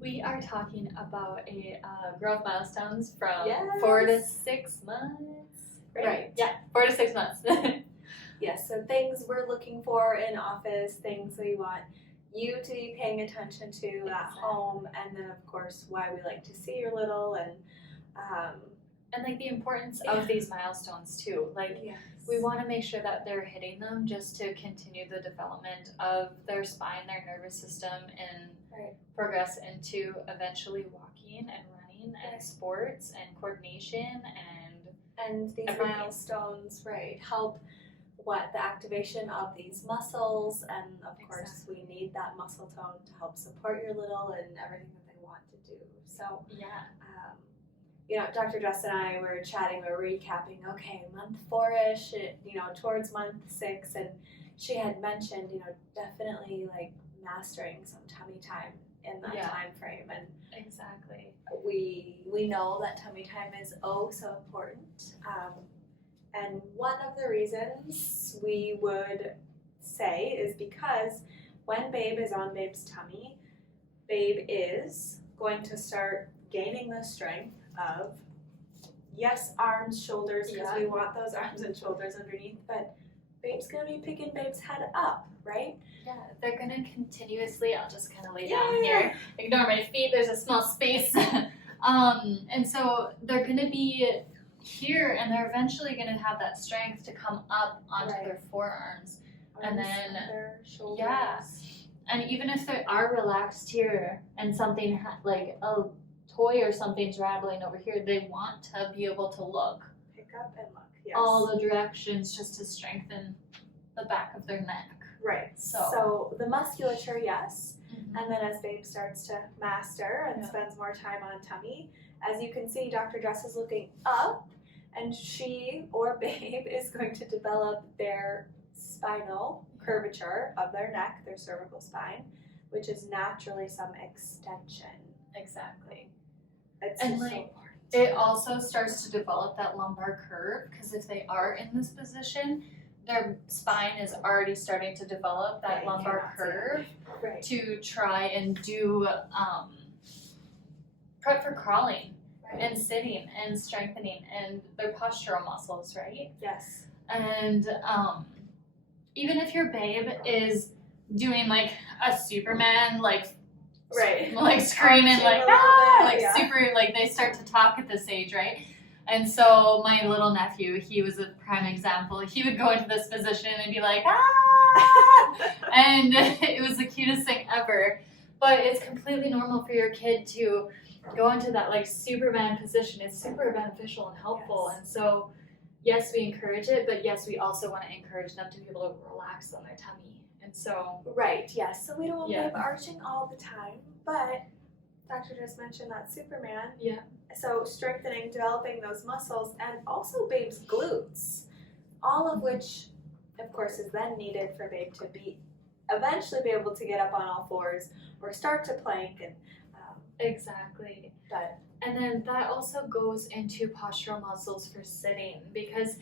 We are talking about a growth milestones from Yes. 4 to 6 months. Right. Yeah, 4 to 6 months. Yes, so things we're looking for in office, things we want you to be paying attention to at home, and then of course why we like to see your little And like the importance of these milestones too. Like yes. we want to make sure that they're hitting them just to continue the development of their spine, their nervous system, and progress into eventually walking and running and sports and coordination and these everything. milestones help the activation of these muscles, and of course we need that muscle tone to help support your little and everything that they want to do. So Dr. Jess and I were chatting, we were recapping, okay, month 4-ish, towards month 6, and she had mentioned, definitely like mastering some tummy time in that time frame, and exactly. We know that tummy time is so important, and one of the reasons we would say is because when babe is on babe's tummy, babe is going to start gaining the strength of, yes, arms, shoulders, because we want those arms and shoulders underneath, but babe's going to be picking babe's head up, right? Yeah, they're going to continuously, I'll just kind of lay down here, ignore my feet, there's a small space. And so they're going to be here, and they're eventually going to have that strength to come up onto their forearms. And then, their shoulders. And even if they are relaxed here and something like a toy or something's rattling over here, they want to be able to look. Pick up and look, all the directions just to strengthen the back of their neck. Right. So the musculature, yes. And then as babe starts to master and spends more time on tummy, as you can see, Dr. Jess is looking up, and she or babe is going to develop their spinal curvature of their neck, their cervical spine, which is naturally some extension. Exactly. It's and just like, so important. It also starts to develop that lumbar curve, because if they are in this position, their spine is already starting to develop that lumbar curve to try and do prep for crawling and sitting and strengthening and their postural muscles, right? Yes. And even if your babe is doing like a Superman, like screaming like super, like they start to talk at this age, right? And so my little nephew, he was a prime example. He would go into this position and be like, ah! And it was the cutest thing ever. But it's completely normal for your kid to go into that like Superman position. It's super beneficial and helpful. And so, yes, we encourage it, but yes, we also want to encourage them to be able to relax on their tummy. And so... yes. So we don't want babe arching all the time, but Dr. just mentioned that Superman. So strengthening, developing those muscles, and also babe's glutes, all of which, of course, is then needed for babe to eventually be able to get up on all fours or start to plank. And exactly. And then that also goes into postural muscles for sitting, because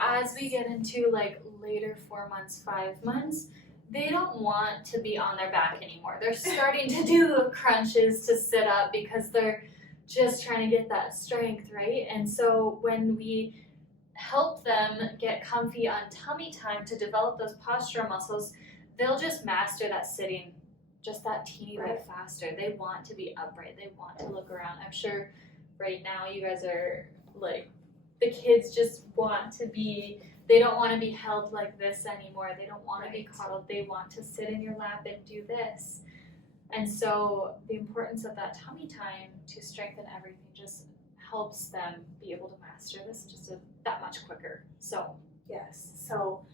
as we get into like later 4 months, 5 months, they don't want to be on their back anymore. They're starting to do the crunches to sit up because they're just trying to get that strength, right? And so when we help them get comfy on tummy time to develop those postural muscles, they'll just master that sitting just that teeny bit faster. They want to be upright. They want to look around. I'm sure right now you guys are like, the kids just want to be, they don't want to be held like this anymore. They don't want to be coddled. They want to sit in your lap and do this. And so the importance of that tummy time to strengthen everything just helps them be able to master this just that much quicker. So So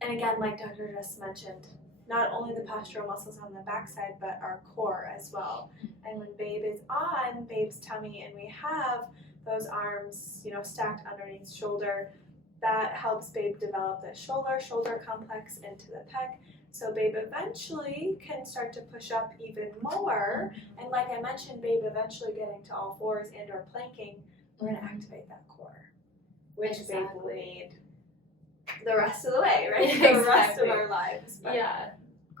and again, like Dr. just mentioned, not only the postural muscles on the backside, but our core as well. And when babe is on babe's tummy and we have those arms, stacked underneath shoulder, that helps babe develop the shoulder complex into the pec. So babe eventually can start to push up even more. And like I mentioned, babe eventually getting to all fours and or planking, we're going to activate that core, which babe will need the rest of the way, right? The rest of our lives. But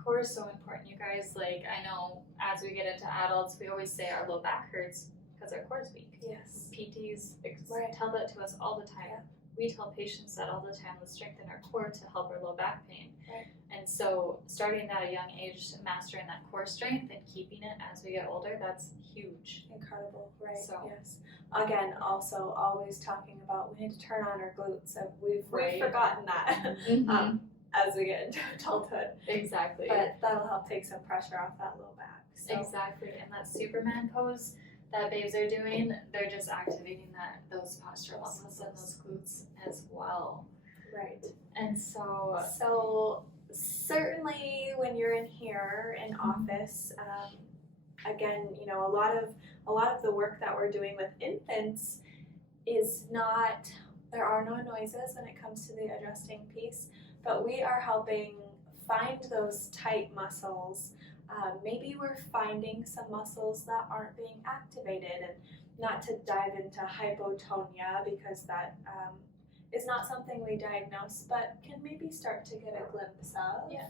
core is so important, you guys. Like, I know as we get into adults, we always say our low back hurts because our core is weak. Yes. PTs Right. tell that to us all the time. Yeah. We tell patients that all the time. Let's strengthen our core to help our low back pain. Right. And so starting at a young age, mastering that core strength and keeping it as we get older, that's huge. Incredible, right? So. Yes. Again, also always talking about we need to turn on our glutes. So we've Right. forgotten that as we get into adulthood. Exactly. But that'll help take some pressure off that low back. So. Exactly. And that Superman pose that babes are doing, they're just activating those postural muscles and those glutes as well. Right. And so certainly when you're in here in office, again, you know, a lot of the work that we're doing with infants is not, there are no noises when it comes to the adjusting piece, but we are helping find those tight muscles. Maybe we're finding some muscles that aren't being activated, and not to dive into hypotonia because that is not something we diagnose, but can maybe start to get a glimpse of. Yeah.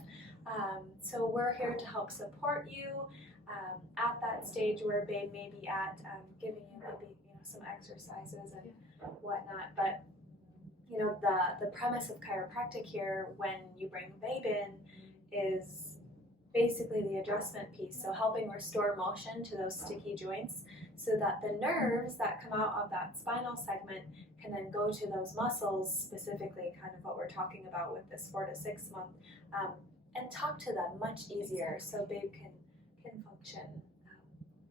So we're here to help support you at that stage where babe may be at, giving you maybe some exercises and whatnot. But you know, the premise of chiropractic here when you bring babe in is basically the adjustment piece, so helping restore motion to those sticky joints so that the nerves that come out of that spinal segment can then go to those muscles, specifically kind of what we're talking about with this 4 to 6 month, and talk to them much easier so babe can function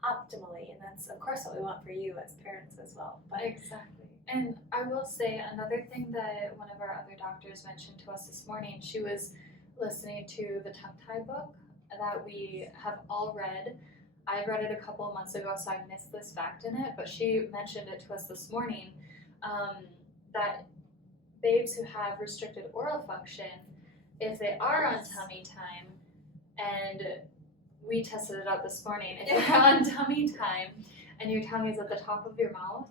optimally. And that's of course what we want for you as parents as well. But exactly. And I will say another thing that one of our other doctors mentioned to us this morning, she was listening to the tongue tie book that we have all read. I read it a couple of months ago, so I missed this fact in it, but she mentioned it to us this morning, that babes who have restricted oral function, if they are on tummy time, and we tested it out this morning, if you're on tummy time and your tongue is at the top of your mouth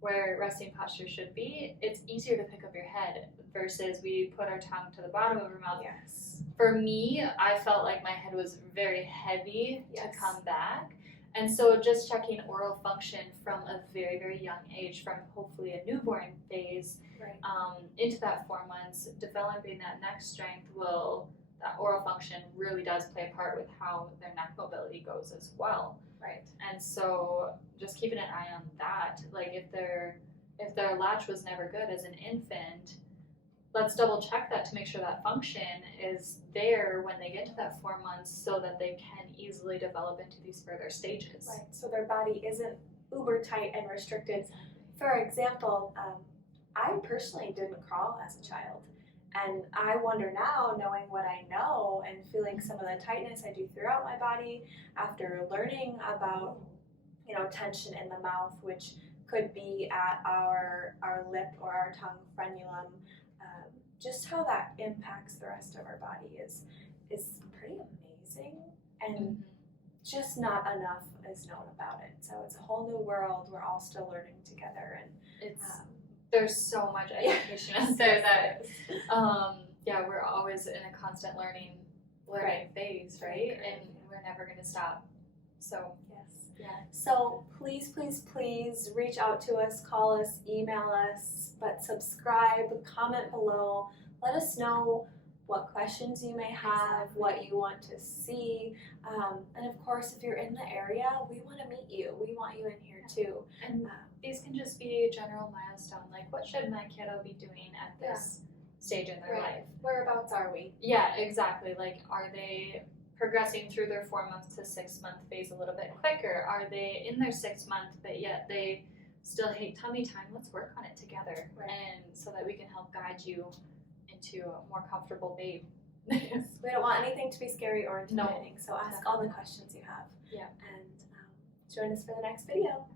where resting posture should be, it's easier to pick up your head versus we put our tongue to the bottom of our mouth. yes. For me, I felt like my head was very heavy Yes. to come back. And so just checking oral function from a very, very young age, from hopefully a newborn phase, Right. Into that 4 months, developing that neck strength that oral function really does play a part with how their neck mobility goes as well. Right. And so just keeping an eye on that, like if their latch was never good as an infant, let's double check that to make sure that function is there when they get to that 4 months so that they can easily develop into these further stages. Right. So their body isn't uber tight and restricted. For example, I personally didn't crawl as a child. And I wonder now, knowing what I know and feeling some of the tightness I do throughout my body after learning about, tension in the mouth, which could be at our lip or our tongue frenulum, just how that impacts the rest of our body is pretty amazing, and just not enough is known about it. So it's a whole new world. We're all still learning together, and it's there's so much education out there that we're always in a constant learning phase, right? And we're never going to stop. So so please reach out to us, call us, email us, but subscribe, comment below, let us know what questions you may have, what you want to see, and of course if you're in the area, we want to meet you. We want you in here too. And these can just be a general milestone, like what should my kiddo be doing at this stage in their life? Whereabouts are we? Yeah, exactly. Like, are they progressing through their 4 month to 6 month phase a little bit quicker? Are they in their 6 month but yet they still hate tummy time? Let's work on it together, and so that we can help guide you into a more comfortable babe. Yes. We don't want anything to be scary or intimidating, so ask all the questions you have. Yeah. And join us for the next video.